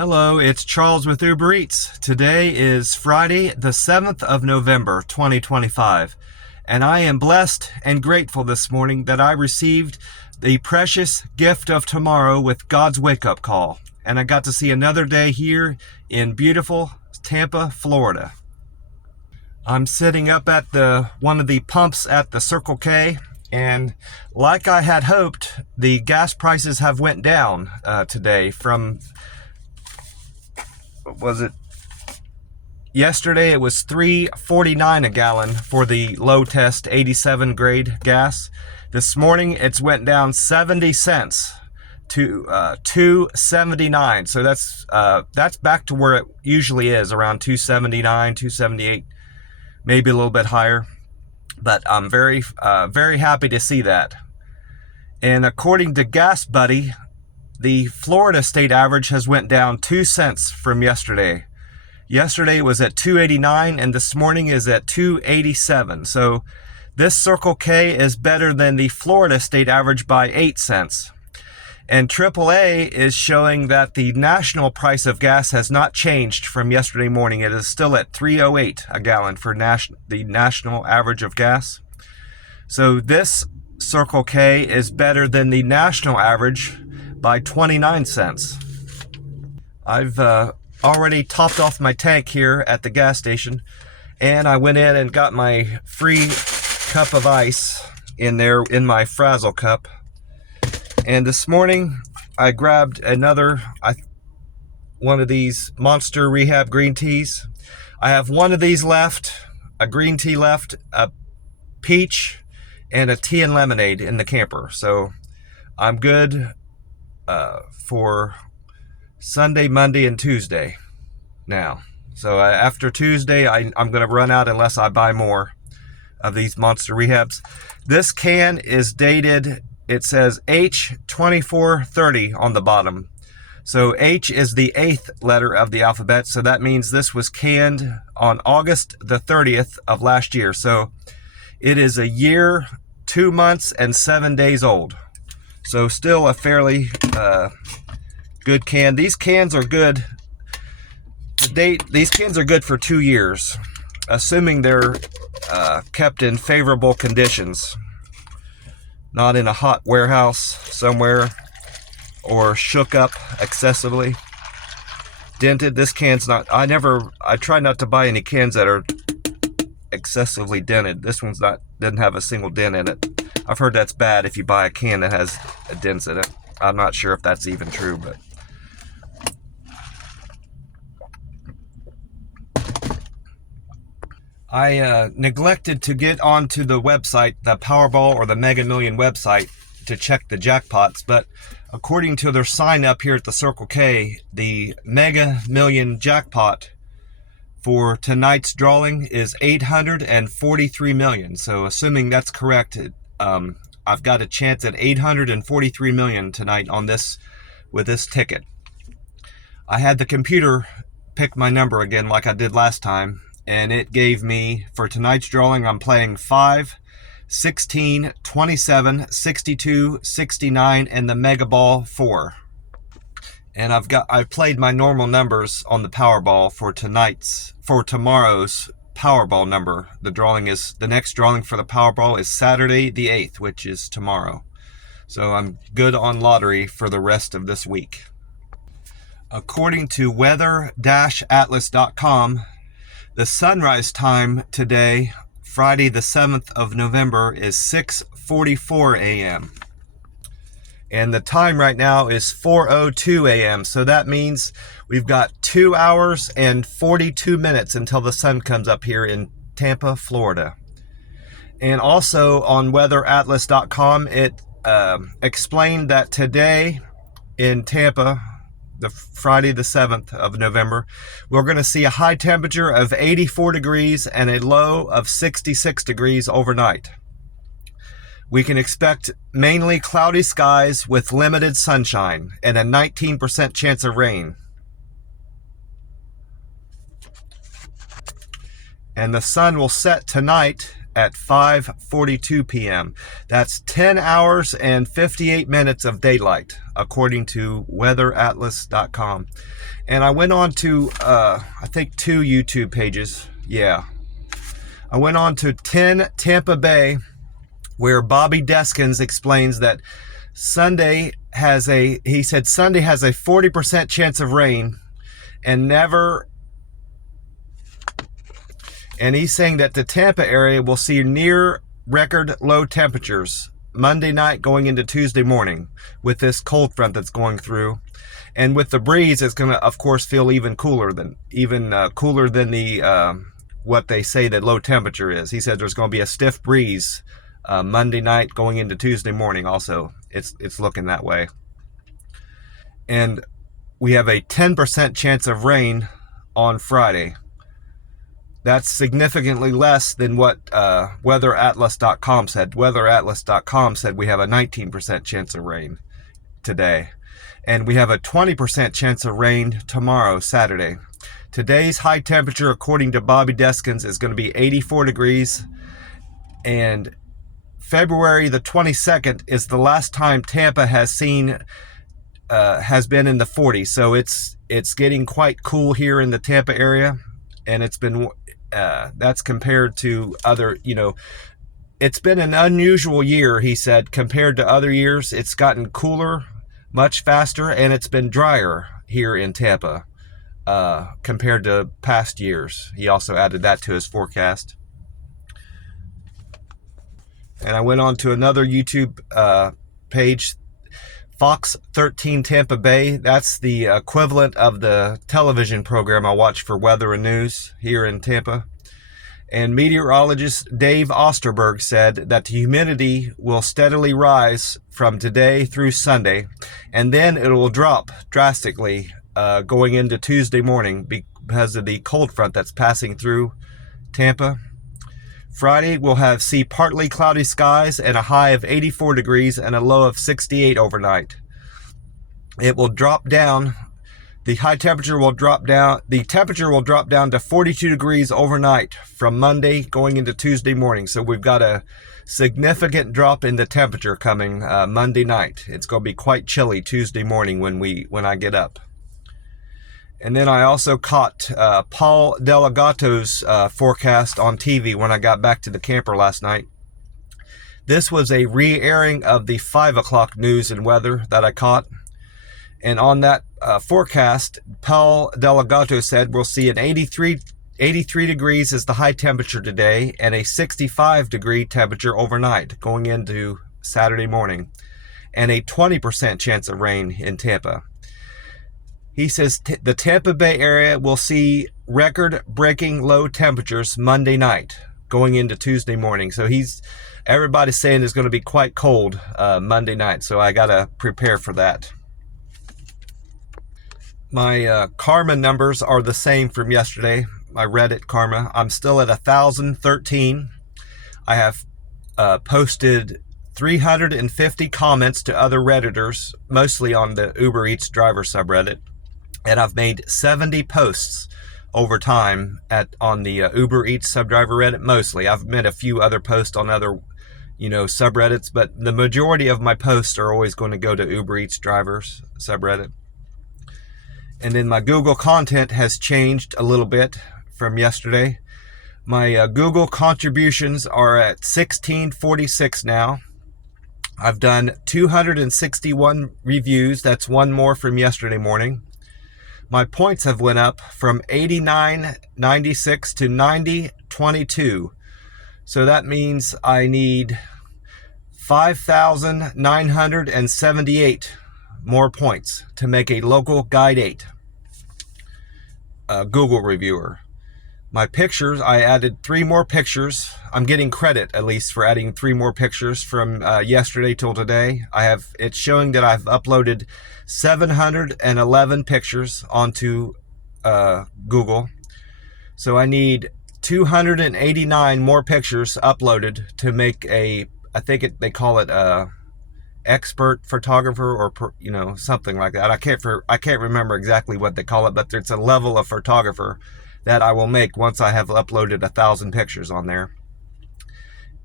Hello, it's Charles with Uber Eats. Today is Friday, the 7th of November, 2025. And I am blessed and grateful this morning that I received the precious gift of tomorrow with God's wake-up call. And I got to see another day here in beautiful Tampa, Florida. I'm sitting up at one of the pumps at the Circle K. And like I had hoped, the gas prices have went down today from... was it yesterday? It was $3.49 a gallon for the low test 87 grade gas. This morning it's went down 70 cents to $2.79. So that's back to where it usually is, around $2.79, $2.78, maybe a little bit higher. But I'm very happy to see that. And according to Gas Buddy, the Florida state average has went down 2 cents from yesterday. Yesterday it was at $2.89 and this morning is at $2.87. So this Circle K is better than the Florida state average by 8 cents. And AAA is showing that the national price of gas has not changed from yesterday morning. It is still at $3.08 a gallon for the national average of gas. So this Circle K is better than the national average by 29 cents. I've already topped off my tank here at the gas station, and I went in and got my free cup of ice in there in my Frazzle cup. And this morning I grabbed one of these Monster Rehab green teas. I have one of these left, a green tea left, a peach, and a tea and lemonade in the camper. So I'm good for Sunday, Monday, and Tuesday now. So after Tuesday, I'm going to run out unless I buy more of these Monster Rehabs. This can is dated, it says H2430 on the bottom. So H is the 8th letter of the alphabet. So that means this was canned on August the 30th of last year. So it is a year, 2 months, and 7 days old. So still a fairly good can. These cans are good. These cans are good for 2 years, assuming they're kept in favorable conditions, not in a hot warehouse somewhere or shook up excessively. Dented. This can's not. I try not to buy any cans that are excessively dented. This one's not. Doesn't have a single dent in it. I've heard that's bad if you buy a can that has dents in it. I'm not sure if that's even true, but I neglected to get onto the website, the Powerball or the Mega Million website, to check the jackpots. But according to their sign up here at the Circle K, the Mega Million jackpot for tonight's drawing is $843 million. So assuming that's correct, I've got a chance at $843 million tonight on this with this ticket. I had the computer pick my number again like I did last time, and it gave me, for tonight's drawing, I'm playing 5, 16, 27, 62, 69, and the Mega Ball 4. And I've played my normal numbers on the Powerball for tomorrow's Powerball number. The next drawing for the Powerball is Saturday the 8th, which is tomorrow. So I'm good on lottery for the rest of this week. According to weather-atlas.com, the sunrise time today, Friday the 7th of November, is 6:44 a.m. And the time right now is 4:02 a.m. So that means we've got 2 hours and 42 minutes until the sun comes up here in Tampa, Florida. And also on weatheratlas.com, it explained that today in Tampa, the Friday the 7th of November, we're going to see a high temperature of 84 degrees and a low of 66 degrees overnight. We can expect mainly cloudy skies with limited sunshine and a 19% chance of rain. And the sun will set tonight at 5:42 p.m. That's 10 hours and 58 minutes of daylight, according to weatheratlas.com. And I went on to, I think 2 YouTube pages. Yeah. I went on to 10 Tampa Bay, where Bobby Deskins explains that Sunday he said Sunday has a 40% chance of rain and he's saying that the Tampa area will see near record low temperatures Monday night going into Tuesday morning with this cold front that's going through. And with the breeze, it's going to, of course, feel even cooler than the what they say that low temperature is. He said there's going to be a stiff breeze Monday night going into Tuesday morning. Also, it's looking that way. And we have a 10% chance of rain on Friday. That's significantly less than what weatheratlas.com said. Weatheratlas.com said we have a 19% chance of rain today. And we have a 20% chance of rain tomorrow, Saturday. Today's high temperature, according to Bobby Deskins, is going to be 84 degrees. And February the 22nd is the last time Tampa has been in the 40s. So it's getting quite cool here in the Tampa area. And it's been, that's compared to other, it's been an unusual year, he said, compared to other years. It's gotten cooler much faster, and it's been drier here in Tampa compared to past years. He also added that to his forecast. And I went on to another YouTube page, Fox 13 Tampa Bay. That's the equivalent of the television program I watch for weather and news here in Tampa. And meteorologist Dave Osterberg said that the humidity will steadily rise from today through Sunday, and then it will drop drastically going into Tuesday morning because of the cold front that's passing through Tampa. Friday, we'll see partly cloudy skies and a high of 84 degrees and a low of 68 overnight. It will drop down. The temperature will drop down to 42 degrees overnight from Monday going into Tuesday morning. So we've got a significant drop in the temperature coming Monday night. It's going to be quite chilly Tuesday morning when I get up. And then I also caught Paul Delegato's forecast on TV when I got back to the camper last night. This was a re-airing of the 5 o'clock news and weather that I caught. And on that forecast, Paul Delegato said we'll see an 83 degrees is the high temperature today and a 65 degree temperature overnight going into Saturday morning, and a 20% chance of rain in Tampa. He says the Tampa Bay area will see record-breaking low temperatures Monday night going into Tuesday morning. So everybody's saying it's going to be quite cold Monday night, so I got to prepare for that. My karma numbers are the same from yesterday. My Reddit karma. I'm still at 1,013. I have posted 350 comments to other Redditors, mostly on the Uber Eats driver subreddit. And I've made 70 posts over time on the Uber Eats subdriver Reddit, mostly. I've made a few other posts on other, subreddits, but the majority of my posts are always going to go to Uber Eats drivers subreddit. And then my Google content has changed a little bit from yesterday. My Google contributions are at 1646 now. I've done 261 reviews. That's one more from yesterday morning. My points have went up from 89.96 to 90.22. So that means I need 5,978 more points to make a local Guide 8 Google reviewer. My pictures, I added 3 more pictures. I'm getting credit at least for adding 3 more pictures from yesterday till today. It's showing that I've uploaded 711 pictures onto Google. So I need 289 more pictures uploaded to make they call it expert photographer or something like that. I can't remember exactly what they call it, but it's a level of photographer that I will make once I have uploaded 1,000 pictures on there.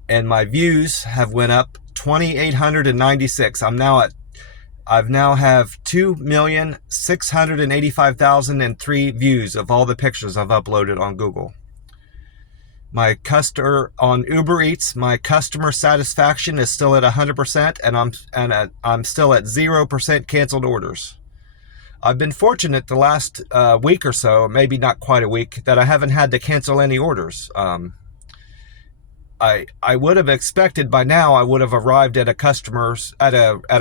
and my views have went up 2,896. I've now have 2,685,003 views of all the pictures I've uploaded on Google. On Uber Eats, my customer satisfaction is still at 100%, and I'm still at 0% canceled orders. I've been fortunate the last week or so, maybe not quite a week, that I haven't had to cancel any orders. I would have expected by now I would have arrived at a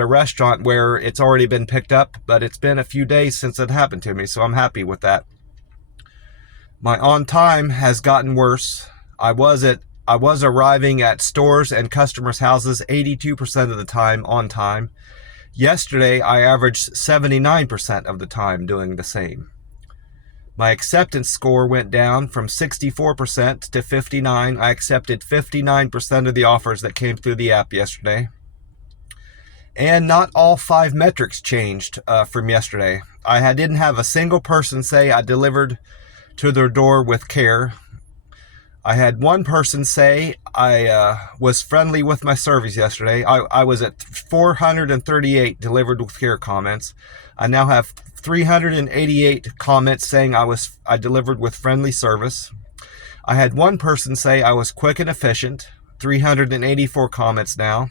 restaurant where it's already been picked up, but it's been a few days since it happened to me, so I'm happy with that. My on time has gotten worse. I was arriving at stores and customers' houses 82% of the time on time. Yesterday, I averaged 79% of the time doing the same. My acceptance score went down from 64% to 59%. I accepted 59% of the offers that came through the app yesterday. And not all 5 metrics changed from yesterday. I didn't have a single person say I delivered to their door with care. I had one person say I was friendly with my service yesterday. I was at 438 delivered with care comments. I now have 388 comments saying I delivered with friendly service. I had one person say I was quick and efficient. 384 comments now.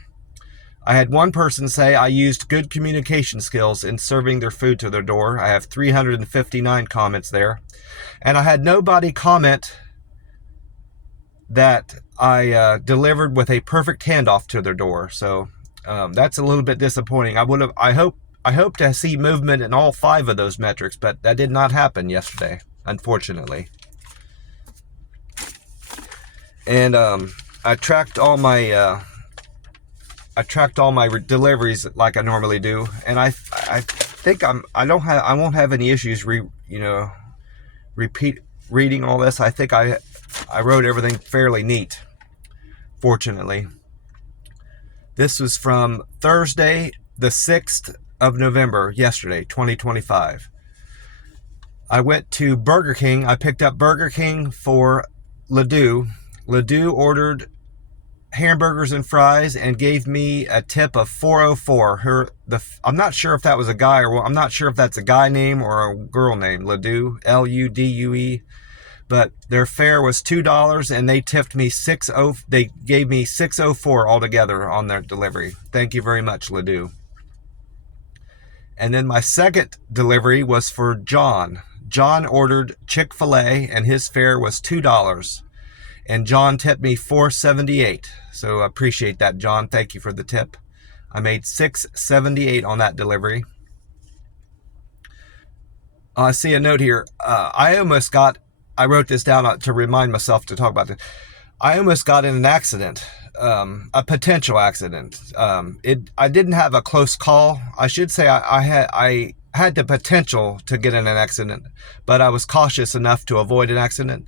I had one person say I used good communication skills in serving their food to their door. I have 359 comments there. And I had nobody comment that I delivered with a perfect handoff to their door. So that's a little bit disappointing. I hope to see movement in all 5 of those metrics, but that did not happen yesterday, unfortunately. And I tracked all my deliveries like I normally do, and I think I won't have any issues reading all this. I think I wrote everything fairly neat, fortunately. This was from Thursday, the 6th of November, yesterday, 2025. I went to Burger King. I picked up Burger King for Ledoux. Ledoux ordered hamburgers and fries and gave me a tip of $4.04. I'm not sure if that was a guy I'm not sure if that's a guy name or a girl name. Ledoux, Ludue. But their fare was $2, and they tipped me They gave me $6.04 altogether on their delivery. Thank you very much, Ledoux. And then my second delivery was for John. John ordered Chick-fil-A, and his fare was $2. And John tipped me $4.78. So I appreciate that, John. Thank you for the tip. I made $6.78 on that delivery. I see a note here. I wrote this down to remind myself to talk about this. I almost got in an accident, a potential accident. I didn't have a close call. I should say I had the potential to get in an accident, but I was cautious enough to avoid an accident.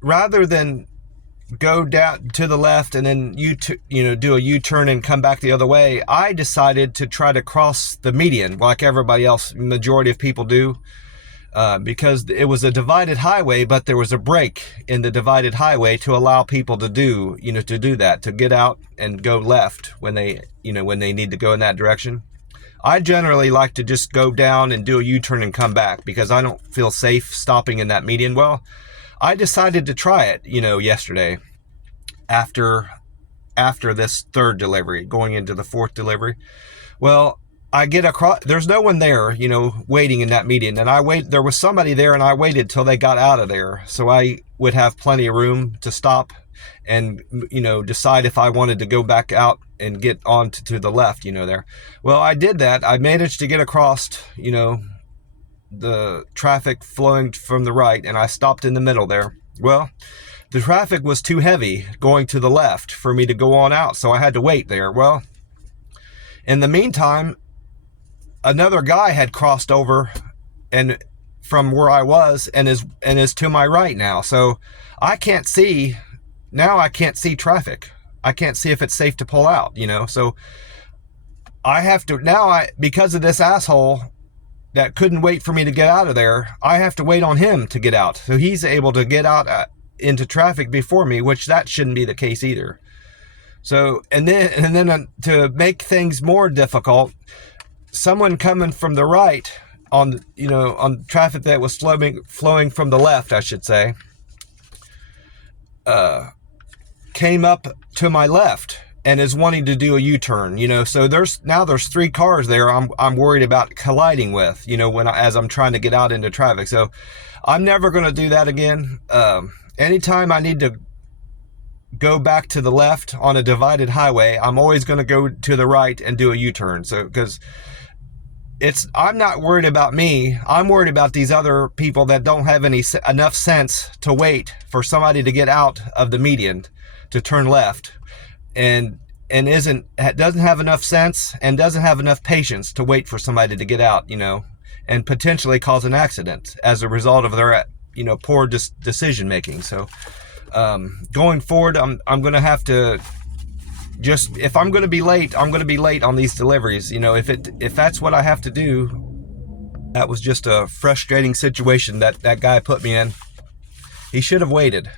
Rather than go down to the left and then do a U-turn and come back the other way, I decided to try to cross the median like everybody else, majority of people do. Because it was a divided highway, but there was a break in the divided highway to allow people to do that, to get out and go left when they need to go in that direction. I generally like to just go down and do a U-turn and come back because I don't feel safe stopping in that median. Well, I decided to try it, yesterday after this third delivery, going into the fourth delivery. Well, I get across, there's no one there, waiting in that median. And there was somebody there and I waited till they got out of there. So I would have plenty of room to stop and, decide if I wanted to go back out and get on to the left, there. Well, I did that. I managed to get across, the traffic flowing from the right, and I stopped in the middle there. Well, the traffic was too heavy going to the left for me to go on out. So I had to wait there. Well, in the meantime, another guy had crossed over and from where I was and is to my right now. So I can't see traffic. I can't see if it's safe to pull out, so I have to because of this asshole that couldn't wait for me to get out of there, I have to wait on him to get out. So he's able to get out into traffic before me, which that shouldn't be the case either. So, and then to make things more difficult, someone coming from the right on, on traffic that was flowing from the left, I should say, came up to my left and is wanting to do a U-turn, so there's 3 cars there I'm worried about colliding with, as I'm trying to get out into traffic. So I'm never going to do that again. Anytime I need to go back to the left on a divided highway, I'm always going to go to the right and do a U-turn. So, because I'm not worried about me. I'm worried about these other people that don't have enough sense to wait for somebody to get out of the median to turn left, and doesn't have enough sense and doesn't have enough patience to wait for somebody to get out, and potentially cause an accident as a result of their, poor decision making. So, going forward, I'm going to have to if I'm going to be late, I'm going to be late on these deliveries. If that's what I have to do. That was just a frustrating situation that guy put me in. He should have waited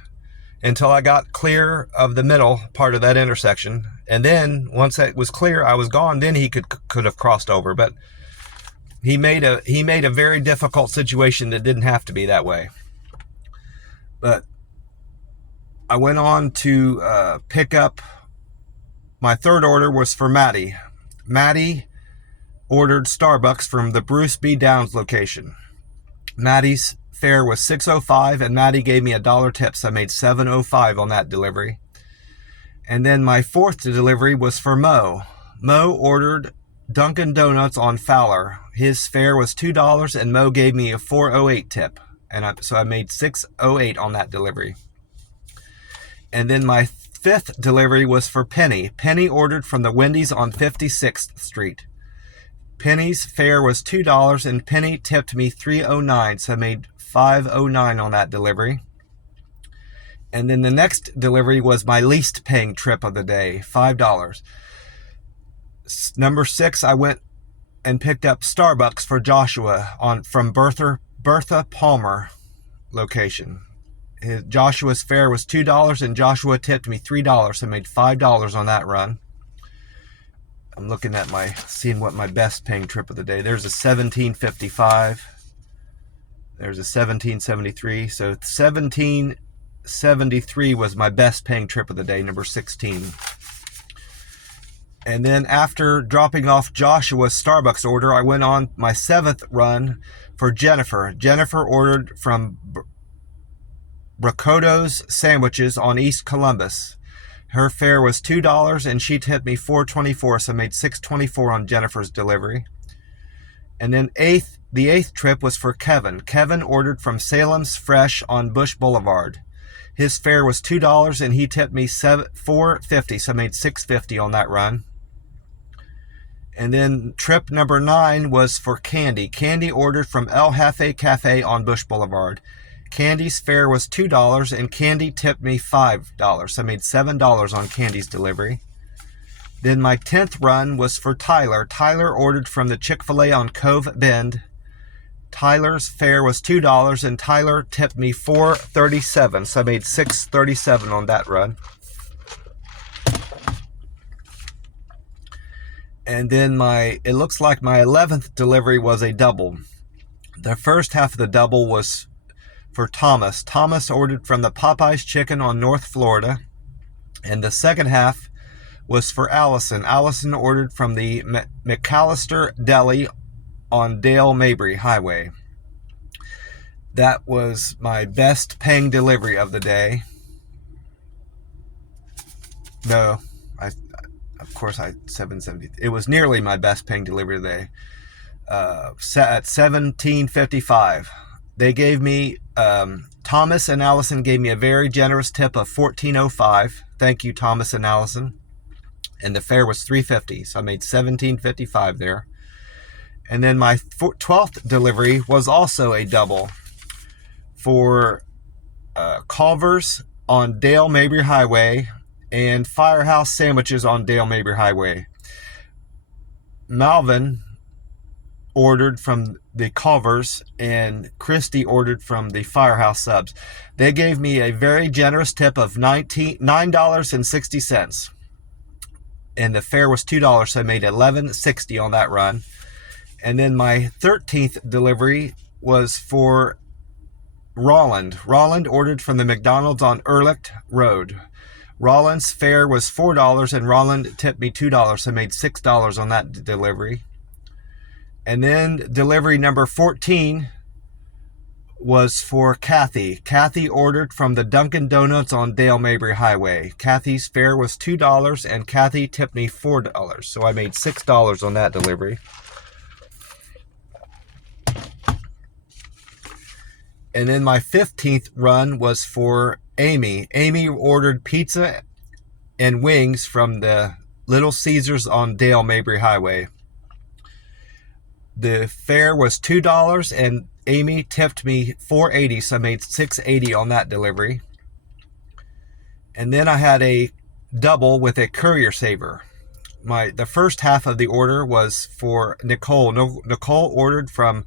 until I got clear of the middle part of that intersection. And then once that was clear, I was gone, then he could have crossed over. But he made a very difficult situation that didn't have to be that way. But I went on to pick up. My third order was for Maddie. Maddie ordered Starbucks from the Bruce B. Downs location. Maddie's fare was $6.05, and Maddie gave me $1 tip, so I made $7.05 on that delivery. And then my fourth delivery was for Mo. Mo ordered Dunkin' Donuts on Fowler. His fare was $2, and Mo gave me a $4.08 tip, and so I made $6.08 on that delivery. And then my fifth delivery was for Penny. Penny ordered from the Wendy's on 56th Street. Penny's fare was $2, and Penny tipped me $3.09, so I made $5.09 on that delivery. And then the next delivery was my least paying trip of the day, $5. Number 6, I went and picked up Starbucks for Joshua from Bertha Palmer location. Joshua's fare was $2, and Joshua tipped me $3, so I made $5 on that run. I'm looking at seeing what my best paying trip of the day. There's a $17.55. There's a $17.73. So $17.73 was my best paying trip of the day, number 16. And then after dropping off Joshua's Starbucks order, I went on my 7th run for Jennifer. Jennifer ordered from Ricoto's Sandwiches on East Columbus. Her fare was $2, and she tipped me $4.24, so I made $6.24 on Jennifer's delivery. And then the 8th trip was for Kevin. Kevin ordered from Salem's Fresh on Bush Boulevard. His fare was $2, and he tipped me $4.50, so I made $6.50 on that run. And then trip number 9 was for Candy. Candy ordered from El Jefe Cafe on Bush Boulevard. Candy's fare was $2, and Candy tipped me $5, so I made $7 on Candy's delivery. Then my 10th run was for Tyler. Tyler ordered from the Chick-fil-A on Cove Bend. Tyler's fare was $2, and Tyler tipped me $4.37, so I made $6.37 on that run. And then it looks like my 11th delivery was a double. The first half of the double was for Thomas. Thomas ordered from the Popeyes Chicken on North Florida. And the second half was for Allison. Allison ordered from the McAllister Deli on Dale Mabry Highway. That was my best paying delivery of the day. No, of course I $7.70. It was nearly my best paying delivery of the day. At $17.55. They gave me, Thomas and Allison gave me a very generous tip of $14.05. Thank you, Thomas and Allison. And the fare was $3.50, so I made $17.55 there. And then my 12th delivery was also a double for Culver's on Dale Mabry Highway and Firehouse Sandwiches on Dale Mabry Highway. Malvin ordered from the Culvers, and Christy ordered from the Firehouse Subs. They gave me a very generous tip of $9.60. And the fare was $2, so I made $11.60 on that run. And then my 13th delivery was for Rolland. Rolland ordered from the McDonald's on Ehrlich Road. Rolland's fare was $4, and Rolland tipped me $2, so I made $6 on that delivery. And then delivery number 14 was for Kathy. Kathy ordered from the Dunkin' Donuts on Dale Mabry Highway. Kathy's fare was $2, and Kathy tipped me $4, so I made $6 on that delivery. And then my 15th run was for Amy. Amy ordered pizza and wings from the Little Caesars on Dale Mabry Highway. The fare was $2, and Amy tipped me $4.80, so I made $6.80 on that delivery. And then I had a double with a courier saver. The first half of the order was for Nicole. Nicole ordered from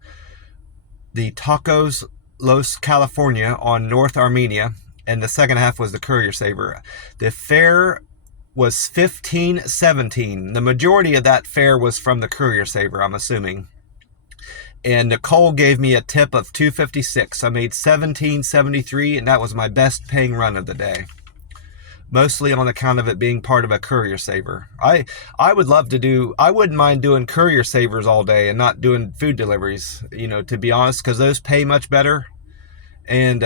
the Tacos Los California on North Armenia, and the second half was the courier saver. The fare was $15.17. The majority of that fare was from the courier saver, I'm assuming. And Nicole gave me a tip of $2.56. I made $17.73, and that was my best paying run of the day. Mostly on account of it being part of a courier saver. I would love to do, I wouldn't mind doing courier savers all day and not doing food deliveries, to be honest, because those pay much better. And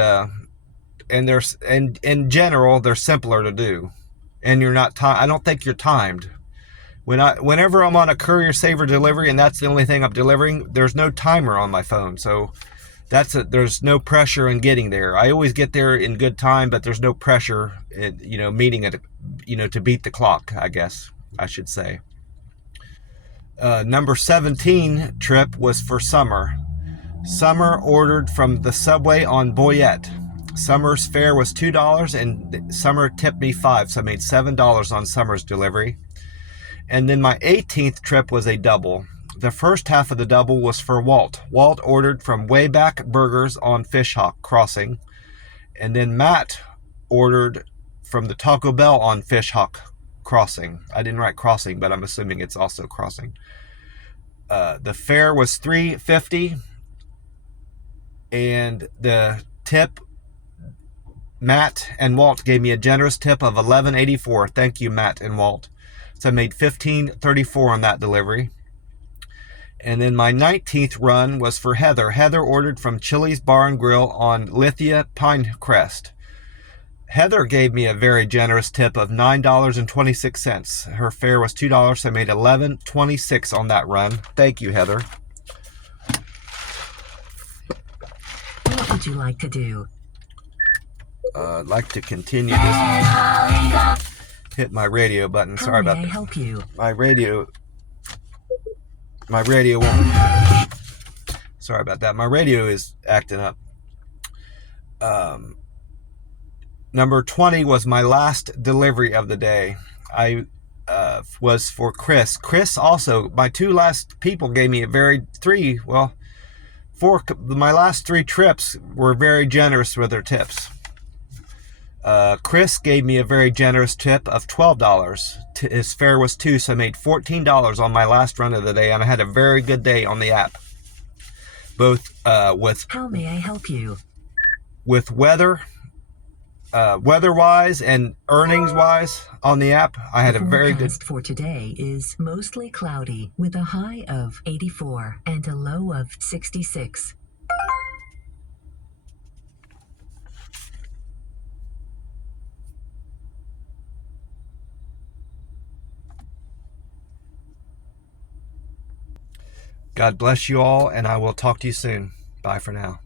in general, they're simpler to do. And you're not, I don't think you're timed. Whenever I'm on a courier saver delivery and that's the only thing I'm delivering, there's no timer on my phone. So there's no pressure in getting there. I always get there in good time, but there's no pressure in, meeting it, to beat the clock, I guess I should say. Number 17 trip was for Summer. Summer ordered from the Subway on Boyette. Summer's fare was $2, and Summer tipped me $5, so I made $7 on Summer's delivery. And then my 18th trip was a double. The first half of the double was for Walt. Walt ordered from Wayback Burgers on Fishhawk Crossing. And then Matt ordered from the Taco Bell on Fishhawk Crossing. I didn't write crossing, but I'm assuming it's also crossing. The fare was $3.50. And the tip, Matt and Walt gave me a generous tip of $11.84. Thank you, Matt and Walt. So I made $15.34 on that delivery. And then my 19th run was for Heather. Heather ordered from Chili's Bar and Grill on Lithia Pinecrest. Heather gave me a very generous tip of $9.26. Her fare was $2, so I made $11.26 on that run. Thank you, Heather. What would you like to do? I'd like to continue this. Hit my radio button. Sorry about that. How may I help you? My radio won't. Sorry about that. My radio is acting up. Number 20 was my last delivery of the day. I was for Chris. Chris also, my two last people gave me my last three trips were very generous with their tips. Chris gave me a very generous tip of $12. His fare was $2, so I made $14 on my last run of the day, and I had a very good day on the app. Both with How may I help you? With weather-wise and earnings-wise on the app, I had a very good. The forecast for today is mostly cloudy with a high of 84 and a low of 66. God bless you all, and I will talk to you soon. Bye for now.